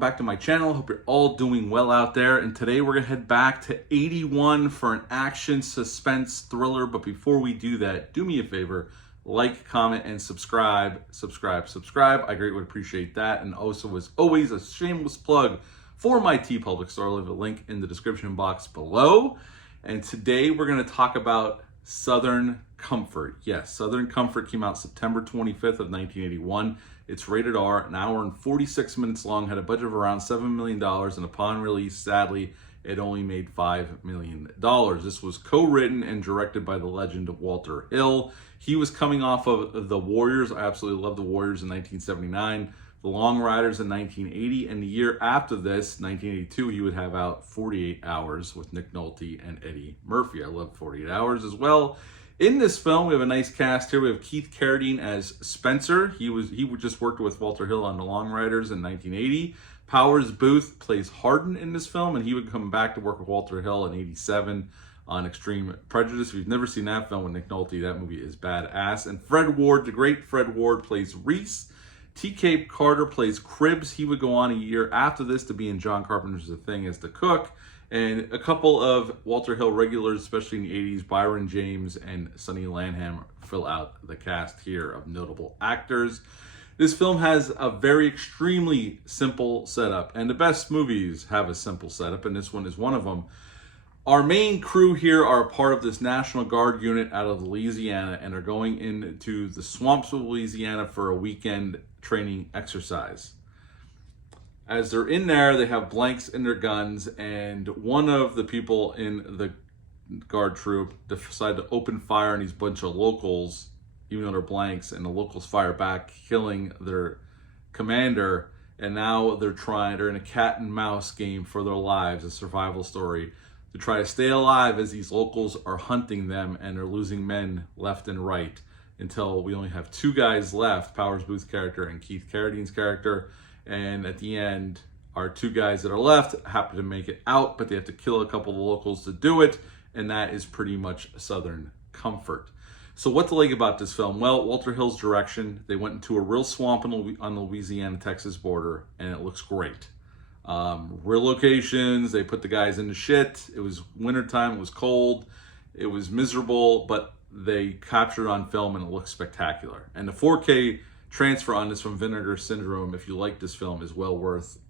back to my channel. Hope you're all doing well out there. And today we're gonna head back to 81 for an action suspense thriller. But before we do that, do me a favor, like, comment, and subscribe. I greatly would appreciate that. And also, as always, a shameless plug for my TeePublic store. I'll leave a link in the description box below. And today we're gonna talk about Southern Comfort. Yes, Southern Comfort came out September 25th of 1981. It's rated R, an hour and 46 minutes long, had a budget of around $7 million, and upon release, sadly, it only made $5 million. This was co-written and directed by the legend Walter Hill. He was coming off of The Warriors. I absolutely love The Warriors in 1979, The Long Riders in 1980, and the year after this, 1982, he would have out 48 Hours with Nick Nolte and Eddie Murphy. I love 48 Hours as well. In this film, we have a nice cast here. We have Keith Carradine as Spencer. He just worked with Walter Hill on The Long Riders in 1980. Powers Booth plays Hardin in this film, and he would come back to work with Walter Hill in 87 on Extreme Prejudice. If you've never seen that film with Nick Nolte, that movie is badass. And Fred Ward, the great Fred Ward, plays Reese. T.K. Carter plays Cribbs. He would go on a year after this to be in John Carpenter's The Thing as the cook. And a couple of Walter Hill regulars, especially in the 80s, Byron James and Sonny Landham, fill out the cast here of notable actors. This film has a very extremely simple setup, and the best movies have a simple setup, and this one is one of them. Our main crew here are a part of this National Guard unit out of Louisiana, and are going into the swamps of Louisiana for a weekend training exercise. As they're in there, they have blanks in their guns, and one of the people in the guard troop decide to open fire on these bunch of locals, even though they're blanks, and the locals fire back, killing their commander. And now they're in a cat and mouse game for their lives, a survival story, to try to stay alive as these locals are hunting them, and they're losing men left and right until we only have two guys left, Powers Booth's character and Keith Carradine's character. And at the end, our two guys that are left happen to make it out, but they have to kill a couple of the locals to do it, and that is pretty much Southern Comfort. So what to like about this film? Well, Walter Hill's direction. They went into a real swamp on the Louisiana-Texas border, and it looks great. Real locations, they put the guys in the shit. It was wintertime, it was cold, it was miserable, but they captured it on film, and it looks spectacular. And the 4K transfer on this from Vinegar Syndrome, if you like this film, is well worth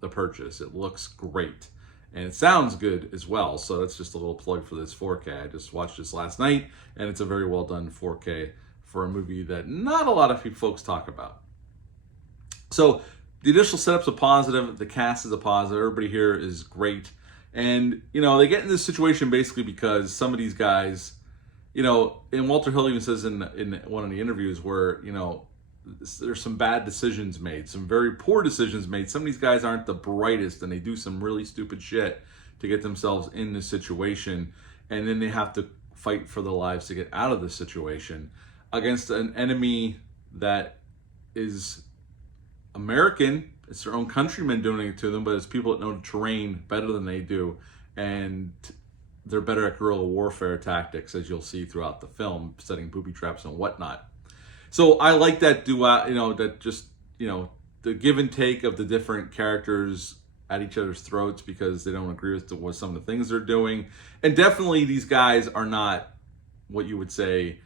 the purchase. It looks great, and it sounds good as well. So that's just a little plug for this 4K. I just watched this last night, and it's a very well done 4K for a movie that not a lot of folks talk about. So the initial setup's a positive, the cast is a positive, everybody here is great. And, you know, they get in this situation basically because some of these guys, you know, and Walter Hill even says in one of the interviews where, you know, there's some bad decisions made, some very poor decisions made. Some of these guys aren't the brightest, and they do some really stupid shit to get themselves in this situation, and then they have to fight for their lives to get out of this situation against an enemy that is American. It's their own countrymen doing it to them, but it's people that know the terrain better than they do, and they're better at guerrilla warfare tactics, as you'll see throughout the film, setting booby traps and whatnot. So I like that duo, you know, that just, you know, the give and take of the different characters at each other's throats because they don't agree with some of the things they're doing. And definitely these guys are not what you would say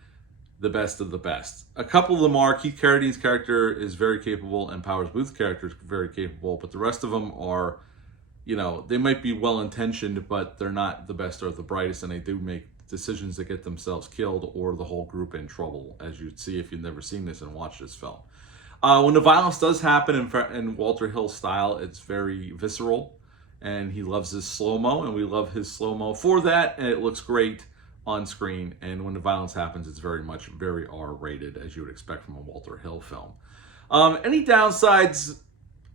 the best of the best. A couple of them are. Keith Carradine's character is very capable, and Powers Booth's character is very capable, but the rest of them are, you know, they might be well-intentioned, but they're not the best or the brightest, and they do make decisions that get themselves killed or the whole group in trouble, as you'd see if you've never seen this and watched this film. When the violence does happen in Walter Hill's style, it's very visceral, and he loves his slow-mo, and we love his slow-mo for that, and it looks great on screen. And when the violence happens, it's very R-rated, as you would expect from a Walter Hill film. Any downsides?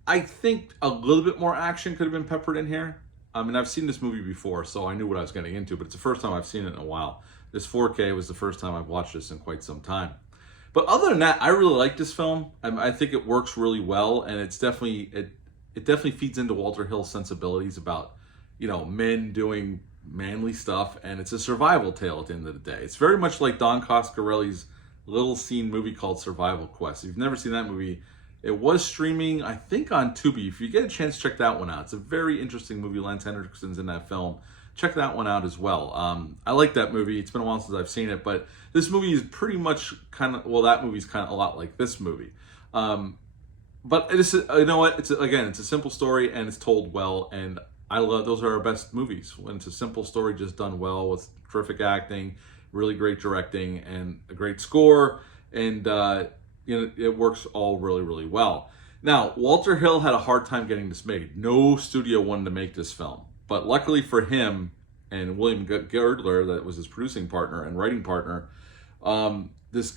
I think a little bit more action could have been peppered in here. I mean, I've seen this movie before, so I knew what I was getting into, but it's the first time I've seen it in a while. This 4K was the first time I've watched this in quite some time. But other than that, I really like this film. I think it works really well, and it's definitely it definitely feeds into Walter Hill's sensibilities about, you know, men doing manly stuff, and it's a survival tale at the end of the day. It's very much like Don Coscarelli's little scene movie called Survival Quest. If you've never seen that movie, It was streaming, I think, on Tubi. If you get a chance, check that one out. It's a very interesting movie. Lance Henriksen's in that film. Check that one out as well. I like that movie. It's been a while since I've seen it, but this movie is pretty much kind of, well, that movie's kind of a lot like this movie. But it is, you know what? It's a simple story and it's told well, and I love, those are our best movies when it's a simple story just done well with terrific acting, really great directing, and a great score, and it works all really, really well. Now, Walter Hill had a hard time getting this made. No studio wanted to make this film. But luckily for him and William Girdler, that was his producing partner and writing partner, this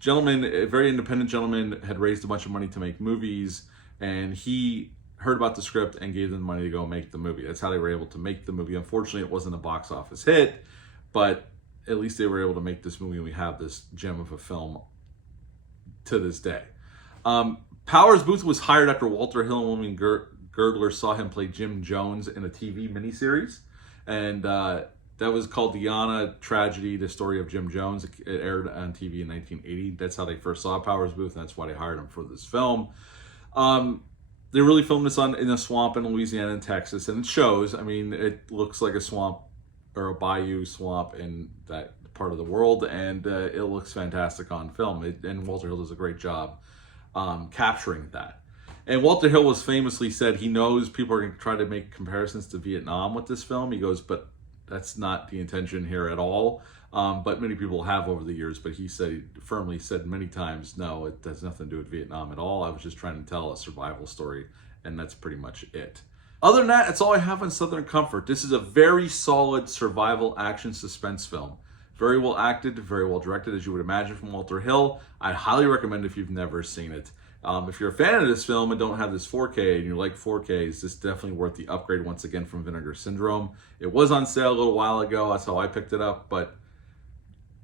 gentleman, a very independent gentleman, had raised a bunch of money to make movies, and he heard about the script and gave them money to go make the movie. That's how they were able to make the movie. Unfortunately, it wasn't a box office hit, but at least they were able to make this movie, and we have this gem of a film to this day. Powers Booth was hired after Walter Hill and William Girdler saw him play Jim Jones in a TV miniseries, and that was called Diana Tragedy, the story of Jim Jones. It aired on TV in 1980. That's how they first saw Powers Booth, and that's why they hired him for this film. They really filmed this in a swamp in Louisiana and Texas, and it shows. I mean, it looks like a swamp or a bayou swamp in that part of the world, and it looks fantastic on film. And Walter Hill does a great job capturing that. And Walter Hill was famously said he knows people are going to try to make comparisons to Vietnam with this film. He goes, but that's not the intention here at all. But many people have over the years, but he firmly said many times, no, it has nothing to do with Vietnam at all. I was just trying to tell a survival story, and that's pretty much it. Other than that, that's all I have on Southern Comfort. This is a very solid survival action suspense film. Very well acted, very well directed, as you would imagine from Walter Hill. I highly recommend if you've never seen it. If you're a fan of this film and don't have this 4K and you like 4Ks, this is definitely worth the upgrade once again from Vinegar Syndrome. It was on sale a little while ago. That's how I picked it up, but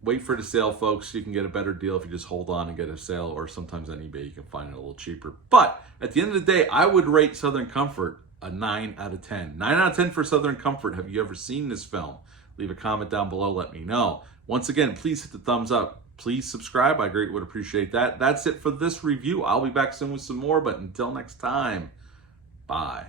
wait for the sale, folks. You can get a better deal if you just hold on and get a sale, or sometimes on eBay you can find it a little cheaper. But at the end of the day, I would rate Southern Comfort a 9 out of 10. 9 out of 10 for Southern Comfort. Have you ever seen this film? Leave a comment down below. Let me know. Once again, please hit the thumbs up. Please subscribe. I greatly would appreciate that. That's it for this review. I'll be back soon with some more, but until next time, bye.